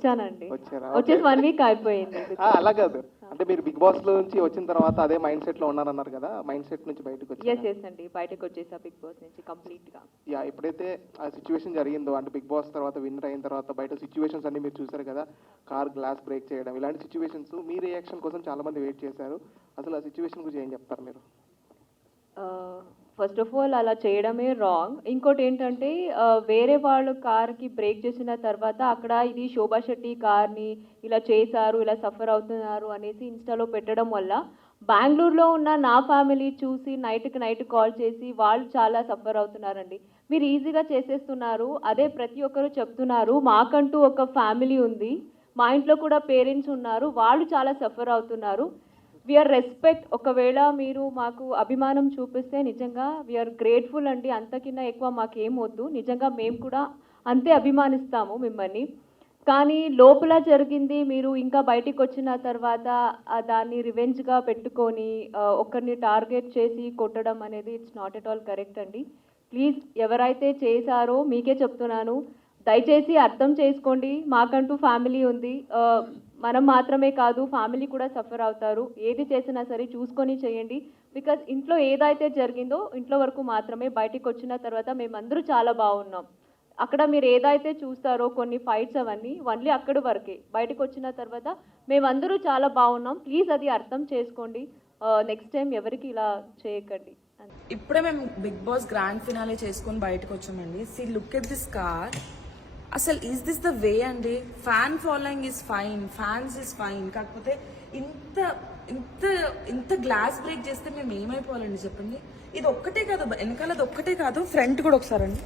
వచ్చానండి. వచ్చారా? వచ్చేసి 1 వీక్ అయిపోయింది. అలా కాదు, అంటే మీరు బిగ్ బాస్ లో నుంచి వచ్చిన తర్వాత అదే మైండ్ సెట్ లో ఉన్నారన్నారు కదా, మైండ్ సెట్ నుంచి బయటకు వచ్చారు. ఎస్ అండి, బయటకు వచ్చేసా బిగ్ బాస్ నుంచి కంప్లీట్ గా. యా, ఎప్పుడైతే ఆ సిచ్యువేషన్ జరిగిందో, అంటే బిగ్ బాస్ తర్వాత విన్నర్ అయిన తర్వాత బయట సిచ్యువేషన్స్ అన్ని మీరు చూసారు కదా, కార్ గ్లాస్ బ్రేక్ చేయడం, ఇలాంటి సిచ్యువేషన్స్ మీ రియాక్షన్ కోసం చాలా మంది వెయిట్ చేశారు. అసలు ఆ సిచ్యువేషన్ గురించి ఏం చెప్తారు మీరు? ఫస్ట్ ఆఫ్ ఆల్ అలా చేయడమే రాంగ్. ఇంకోటి ఏంటంటే వేరే వాళ్ళు కార్కి బ్రేక్ చేసిన తర్వాత అక్కడ ఇది శోభా శెట్టి కార్ని ఇలా చేశారు, ఇలా సఫర్ అవుతున్నారు అనేసి ఇన్స్టాలో పెట్టడం వల్ల బెంగళూరులో ఉన్న నా ఫ్యామిలీ చూసి నైట్కి నైట్ కాల్ చేసి వాళ్ళు చాలా సఫర్ అవుతున్నారండి. మీరు ఈజీగా చేసేస్తున్నారు, అదే ప్రతి ఒక్కరు చెప్తున్నారు. మాకంటూ ఒక ఫ్యామిలీ ఉంది, మా ఇంట్లో కూడా పేరెంట్స్ ఉన్నారు, వాళ్ళు చాలా సఫర్ అవుతున్నారు. We are respect. ఒకవేళ మీరు మాకు అభిమానం చూపిస్తే నిజంగా వీఆర్ గ్రేట్ఫుల్ అండి. అంతకిన్నా ఎక్కువ మాకేం వద్దు. నిజంగా మేము కూడా అంతే అభిమానిస్తాము మిమ్మల్ని. కానీ లోపల జరిగింది మీరు ఇంకా బయటికి వచ్చిన తర్వాత దాన్ని రివెంజ్గా పెట్టుకొని ఒకరిని టార్గెట్ చేసి కొట్టడం అనేది it's not at all correct అండి. ప్లీజ్ ఎవరైతే చేశారో మీకే చెప్తున్నాను, దయచేసి అర్థం చేసుకోండి. మాకంటూ ఫ్యామిలీ ఉంది, మనం మాత్రమే కాదు ఫ్యామిలీ కూడా సఫర్ అవుతారు. ఏది చేసినా సరే చూసుకొని చేయండి. బికాజ్ ఇంట్లో ఏదైతే జరిగిందో ఇంట్లో వరకు మాత్రమే, బయటికి వచ్చిన తర్వాత మేమందరూ చాలా బాగున్నాం. అక్కడ మీరు ఏదైతే చూస్తారో కొన్ని ఫైట్స్ అవన్నీ ఓన్లీ అక్కడి వరకే, బయటకు వచ్చిన తర్వాత మేమందరూ చాలా బాగున్నాం. ప్లీజ్ అది అర్థం చేసుకోండి. నెక్స్ట్ టైం ఎవరికి ఇలా చేయకండి. ఇప్పుడే మేము బిగ్ బాస్ గ్రాండ్ ఫినాలే చేసుకొని బయటకు వచ్చామండి. See look at this car. అసలు ఈజ్ దిస్ ద వే అండి? Fan following is fine, fans is fine. కాకపోతే ఇంత ఇంత ఇంత గ్లాస్ బ్రేక్ చేస్తే మేము ఏమైపోవాలండి చెప్పండి? ఇది ఒక్కటే కాదు, వెనకాల అది ఒక్కటే కాదు, ఫ్రంట్ కూడా ఒకసారి అండి.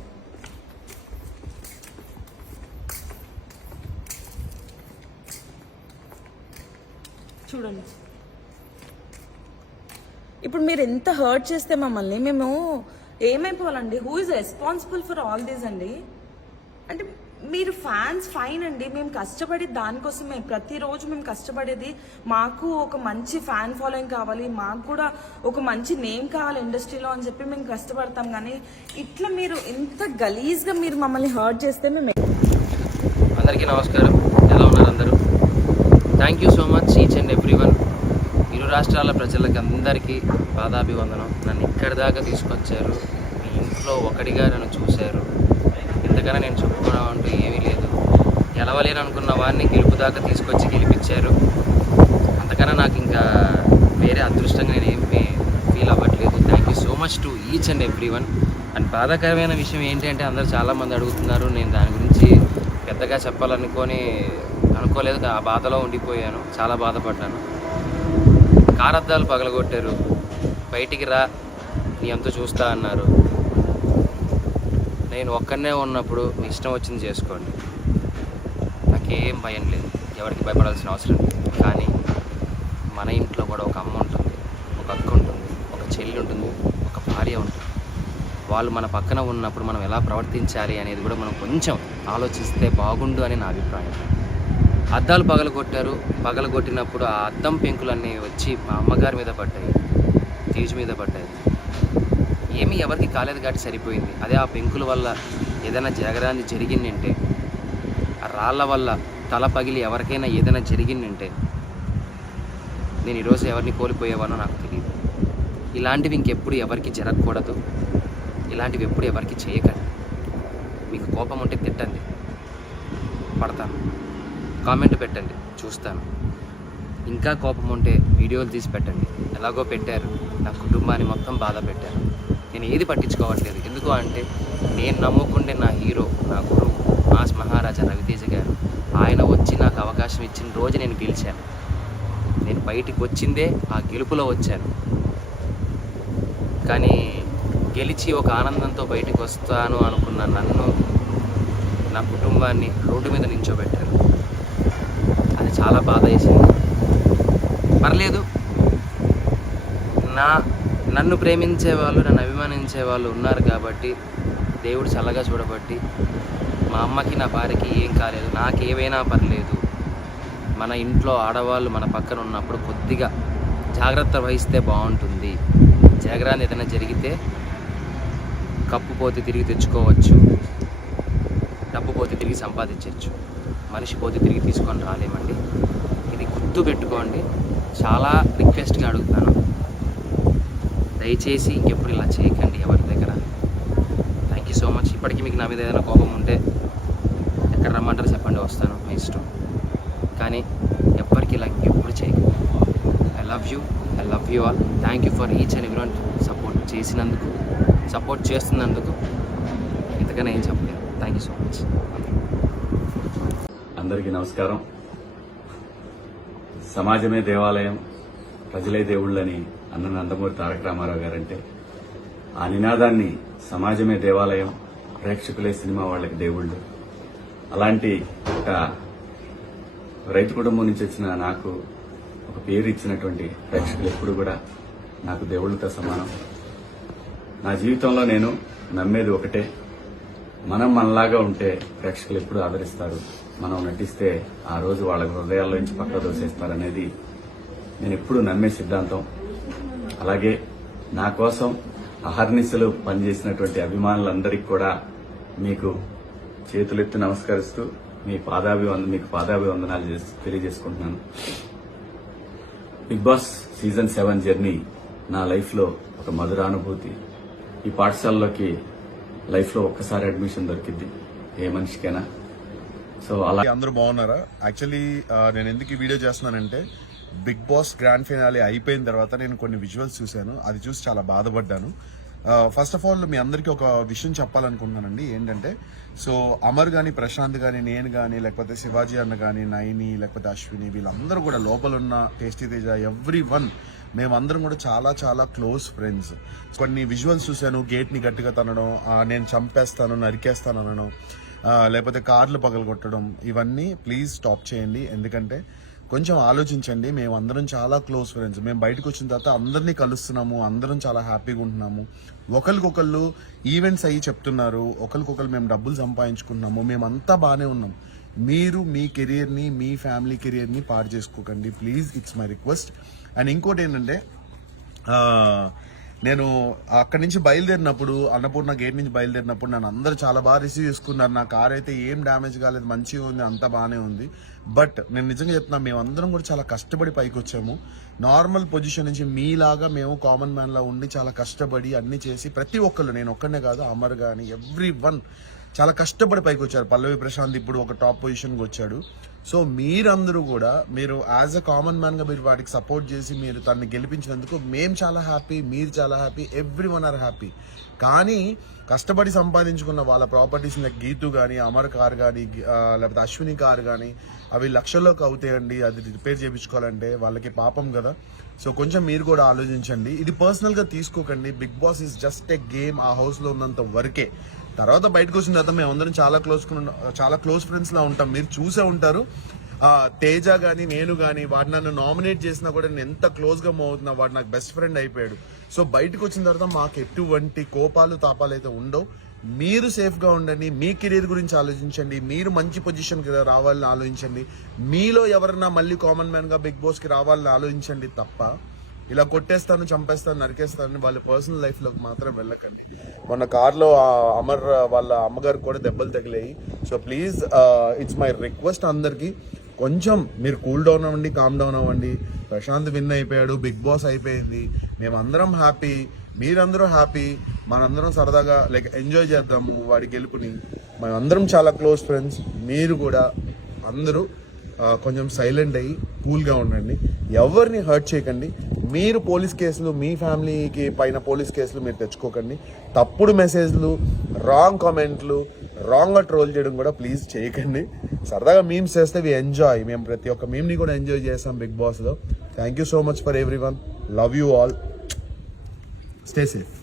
చూడండి, ఇప్పుడు మీరు ఎంత హర్ట్ చేస్తే మమ్మల్ని మేము ఏమైపోవాలండి? Who is responsible for all this అండి? అంటే మీరు ఫ్యాన్స్ ఫైన్ అండి, మేము కష్టపడి దానికోసమే, ప్రతిరోజు మేము కష్టపడేది మాకు ఒక మంచి ఫ్యాన్ ఫాలోయింగ్ కావాలి, మాకు కూడా ఒక మంచి నేమ్ కావాలి ఇండస్ట్రీలో అని చెప్పి మేము కష్టపడతాం. కానీ ఇట్లా మీరు ఇంత గలీజ్గా మీరు మమ్మల్ని హర్ట్ చేస్తే మేము. అందరికీ నమస్కారం, ఎలా ఉన్నారు అందరూ? Thank you so much each and every one. ఇరు రాష్ట్రాల ప్రజలకి అందరికీ పాదాభివందనం. నన్ను ఇక్కడి దాకా తీసుకొచ్చారు, మీ ఇంట్లో ఒకటిగా నన్ను చూశారు. ఇంతకన్నా నేను చెప్పుకోవడం అంటూ ఏమీ లేదు. గెలవలేను అనుకున్న వాడిని గెలుపు దాకా తీసుకొచ్చి గెలిపించారు. అంతకన్నా నాకు ఇంకా వేరే అదృష్టంగా నేను ఏమి ఫీల్ అవ్వట్లేదు. Thank you so much to each and every one. And బాధాకరమైన విషయం ఏంటి అంటే, అందరూ చాలామంది అడుగుతున్నారు, నేను దాని గురించి పెద్దగా అనుకోలేదు. ఆ బాధలో ఉండిపోయాను, చాలా బాధపడ్డాను. కారద్దాలు పగలగొట్టారు, బయటికి రా నీ అంతా చూస్తా అన్నారు. నేను ఒక్కనే ఉన్నప్పుడు మీ ఇష్టం వచ్చింది చేసుకోండి, నాకేం భయం లేదు, ఎవరికి భయపడాల్సిన అవసరం లేదు. కానీ మన ఇంట్లో కూడా ఒక అమ్మ ఉంటుంది, ఒక అక్క ఉంటుంది, ఒక చెల్లి ఉంటుంది, ఒక భార్య ఉంటుంది. వాళ్ళు మన పక్కన ఉన్నప్పుడు మనం ఎలా ప్రవర్తించాలి అనేది కూడా మనం కొంచెం ఆలోచిస్తే బాగుండు అని నా అభిప్రాయం. అద్దాలు పగలగొట్టినప్పుడు ఆ అద్దం పెంకులన్నీ వచ్చి మా అమ్మగారి మీద పడ్డాయి, తేజు మీద పడ్డాయి. ఏమీ ఎవరికి కాలేదు కాబట్టి సరిపోయింది. అదే ఆ పెంకుల వల్ల ఏదైనా జరగడానికి జరిగిందంటే, ఆ రాళ్ళ వల్ల తల పగిలి ఎవరికైనా ఏదైనా జరిగిందంటే, నేను ఈరోజు ఎవరిని కోల్పోయేవానో నాకు తెలియదు. ఇలాంటివి ఇంకెప్పుడు ఎవరికి జరగకూడదు, ఇలాంటివి ఎప్పుడు ఎవరికి చేయకండి. మీకు కోపం ఉంటే తిట్టండి, పడతాను. కామెంట్ పెట్టండి, చూస్తాను. ఇంకా కోపం ఉంటే వీడియోలు తీసి పెట్టండి. ఎలాగో పెట్టారు, నా కుటుంబాన్ని మొత్తం బాధ పెట్టారు. నేను ఏది పట్టించుకోవట్లేదు. ఎందుకు అంటే, నేను నమ్ముకుంటే నా హీరో, నా గురువు మాస్ మహారాజా రవితేజ గారు, ఆయన వచ్చి నాకు అవకాశం ఇచ్చిన రోజు నేను గెలిచాను. నేను బయటికి వచ్చిందే ఆ గెలుపులో వచ్చాను. కానీ గెలిచి ఒక ఆనందంతో బయటకు వస్తాను అనుకున్న నన్ను, నా కుటుంబాన్ని రోడ్డు మీద నించోబెట్టారు. అది చాలా బాధ వేసింది. పర్లేదు, నన్ను ప్రేమించే వాళ్ళు, నన్ను అభిమానించే వాళ్ళు ఉన్నారు కాబట్టి దేవుడు చల్లగా చూడబట్టి మా అమ్మకి నా భార్యకి ఏం కాలేదు, నాకేమైనా పర్లేదు. మన ఇంట్లో ఆడవాళ్ళు మన పక్కన ఉన్నప్పుడు కొద్దిగా జాగ్రత్త వహిస్తే బాగుంటుంది. జాగ్రత్త ఏదైనా జరిగితే కప్పు పోతే తిరిగి తెచ్చుకోవచ్చు, డబ్బు పోతే తిరిగి సంపాదించవచ్చు. మనిషి పోతే తిరిగి తీసుకొని రాలేమండి. ఇది గుర్తు పెట్టుకోండి. చాలా రిక్వెస్ట్గా అడుగుతాను, దయచేసి ఇంకెప్పుడు ఇలా చేయకండి ఎవరి దగ్గర. Thank you so much. ఇప్పటికీ మీకు నా మీద ఏదైనా కోపం ఉంటే ఎక్కడ రమ్మంటారు చెప్పండి, వస్తాను, మీ ఇష్టం. కానీ ఎవ్వరికి ఇలా ఇంకెప్పుడు చేయకండి. I love you all. Thank you for each and everyone support చేసినందుకు, సపోర్ట్ చేస్తున్నందుకు. ఇంతకన్నా ఏం చెప్పలేదు. Thank you so much. అందరికీ నమస్కారం. సమాజమే దేవాలయం, ప్రజలే దేవుళ్ళని అన్న నందమూరి తారక రామారావు గారంటే, ఆ నినాదాన్ని సమాజమే దేవాలయం, ప్రేక్షకులే సినిమా వాళ్ళకి దేవుళ్ళు. అలాంటి ఒక రైతు కుటుంబం నుంచి వచ్చిన నాకు ఒక పేరు ఇచ్చినటువంటి ప్రేక్షకులు ఎప్పుడు కూడా నాకు దేవుళ్ళతో సమానం. నా జీవితంలో నేను నమ్మేది ఒకటే, మనం మనలాగా ఉంటే ప్రేక్షకులు ఎప్పుడు ఆదరిస్తారు, మనం నటిస్తే ఆ రోజు వాళ్ళ హృదయాల్లో నుంచి పక్క దోసేస్తారనేది నేను ఎప్పుడు నమ్మే సిద్ధాంతం. అలాగే నా కోసం అహర్నిశలు పనిచేసినటువంటి అభిమానులందరికీ కూడా మీకు చేతులెత్తి నమస్కరిస్తూ మీకు పాదాభివందనాలు తెలియజేసుకుంటున్నాను. బిగ్ బాస్ సీజన్ 7 జర్నీ నా లైఫ్లో ఒక మధురానుభూతి. ఈ పాఠశాలలోకి లైఫ్లో ఒక్కసారి అడ్మిషన్ దొరికింది ఏ మనిషికైనా. సో అలా అందరూ బాగున్నారా? యాక్చువల్లీ నేను ఎందుకు ఈ వీడియో చేస్తున్నానంటే, బిగ్ బాస్ గ్రాండ్ ఫినాలే అయిపోయిన తర్వాత నేను కొన్ని విజువల్స్ చూశాను. అది చూసి చాలా బాధపడ్డాను. ఫస్ట్ ఆఫ్ ఆల్ మీ అందరికీ ఒక విషయం చెప్పాలనుకుంటున్నానండి. ఏంటంటే, సో అమర్ కానీ, ప్రశాంత్ కానీ, నేను కానీ, లేకపోతే శివాజీ అన్న కానీ, నైని, లేకపోతే అశ్విని, వీళ్ళందరూ కూడా లోపల ఉన్న టేస్టీ తేజ, ఎవ్రీ వన్, మేమందరం కూడా చాలా చాలా క్లోజ్ ఫ్రెండ్స్. కొన్ని విజువల్స్ చూశాను. గేట్ని గట్టిగా తనడం, నేను చంపేస్తాను, నరికేస్తాను అనడం, లేకపోతే కార్లు పగలగొట్టడం, ఇవన్నీ ప్లీజ్ స్టాప్ చేయండి. ఎందుకంటే కొంచెం ఆలోచించండి. మేమందరం చాలా క్లోజ్ ఫ్రెండ్స్. మేము బయటకు వచ్చిన తర్వాత అందరినీ కలుస్తున్నాము, అందరం చాలా హ్యాపీగా ఉంటున్నాము. ఒకరికొకళ్ళు ఈవెంట్స్ అయ్యి చెప్తున్నారు, ఒకరికొకరు మేము డబ్బులు సంపాదించుకుంటున్నాము, మేమంతా బాగానే ఉన్నాం. మీరు మీ కెరియర్ని, మీ ఫ్యామిలీ కెరియర్ని పాడు చేసుకోకండి please, it's my request. And ఇంకోటి ఏంటంటే, నేను అక్కడి నుంచి బయలుదేరినప్పుడు, అన్నపూర్ణ గేట్ నుంచి బయలుదేరినప్పుడు నన్ను అందరూ చాలా బాగా రిసీవ్ చేసుకున్నారు. నా కార్ అయితే ఏం డ్యామేజ్ కాలేదు, మంచిగా ఉంది, అంతా బాగానే ఉంది. బట్ నేను నిజంగా చెప్తున్నా, మేమందరం కూడా చాలా కష్టపడి పైకి వచ్చాము. నార్మల్ పొజిషన్ నుంచి మీలాగా మేము కామన్ మ్యాన్ లా ఉండి చాలా కష్టపడి అన్ని చేసి, ప్రతి ఒక్కళ్ళు, నేను ఒక్కనే కాదు, అమర్ కానీ ఎవ్రీ వన్ చాలా కష్టపడి పైకి వచ్చారు. పల్లవి ప్రశాంత్ ఇప్పుడు ఒక టాప్ పొజిషన్కి వచ్చాడు. సో మీరందరూ కూడా, మీరు యాజ్ అ కామన్ మ్యాన్ గా మీరు వాటికి సపోర్ట్ చేసి మీరు తనని గెలిపించినందుకు మేము చాలా హ్యాపీ, మీరు చాలా happy, every one or happy. కానీ కష్టపడి సంపాదించుకున్న వాళ్ళ ప్రాపర్టీస్, గీతు కానీ, అమర్ కార్ కానీ, లేకపోతే అశ్విని కార్ కానీ, అవి లక్షల్లోకి అవుతాయండి. అది రిపేర్ చేయించుకోవాలంటే వాళ్ళకి పాపం కదా. సో కొంచెం మీరు కూడా ఆలోచించండి. ఇది పర్సనల్ గా తీసుకోకండి. Bigg Boss is just a game. ఆ హౌస్ లో ఉన్నంత వరకే. తర్వాత బయటకు వచ్చిన తర్వాత మేమందరం చాలా క్లోజ్ ఫ్రెండ్స్ లా ఉంటాం. మీరు చూసే ఉంటారు. తేజ గానీ, నేను గానీ, వాడు నన్ను నామినేట్ చేసినా కూడా నేను ఎంత క్లోజ్ గా మూవ్ అవుతున్నా, వాడు నాకు బెస్ట్ ఫ్రెండ్ అయిపోయాడు. సో బయటకు వచ్చిన తర్వాత మాకు ఎటువంటి కోపాలు తాపాలు అయితే ఉండవు. మీరు సేఫ్ గా ఉండండి, మీ కెరీర్ గురించి ఆలోచించండి, మీరు మంచి పొజిషన్ కి రావాలని ఆలోచించండి, మీలో ఎవరన్నా మళ్ళీ కామన్ మ్యాన్ గా బిగ్ బాస్ కి రావాలని ఆలోచించండి తప్ప ఇలా కొట్టేస్తాను, చంపేస్తాను, నరికేస్తాను వాళ్ళ పర్సనల్ లైఫ్ లోకి మాత్రం వెళ్ళకండి. మొన్న కార్లో అమర్ వాళ్ళ అమ్మగారు కూడా దెబ్బలు తగిలాయి. So please, it's my request అందరికి, కొంచెం మీరు కూల్ డౌన్ అవ్వండి, కామ్ డౌన్ అవ్వండి. ప్రశాంత్ విన్ అయిపోయాడు, బిగ్ బాస్ అయిపోయింది, మేమందరం హ్యాపీ, మీరందరూ హ్యాపీ, మనందరం సరదాగా ఎంజాయ్ చేద్దాము వాడి గెలుపుని. మేమందరం చాలా క్లోజ్ ఫ్రెండ్స్. మీరు కూడా అందరూ కొంచెం సైలెంట్ అయ్యి కూల్గా ఉండండి, ఎవరిని హర్ట్ చేయకండి. మీరు పోలీస్ కేసులు, మీ ఫ్యామిలీకి పైన పోలీస్ కేసులు మీరు తెచ్చుకోకండి. తప్పుడు మెసేజ్లు, రాంగ్ కామెంట్లు, రాంగ్గా ట్రోల్ చేయడం కూడా ప్లీజ్ చేయకండి. సరదాగా మీమ్స్ చేస్తే వి ఎంజాయ్. మేము ప్రతి ఒక్క మీమ్ని కూడా ఎంజాయ్ చేస్తాం బిగ్ బాస్లో. Thank you so much for every one. Love you all. Stay safe.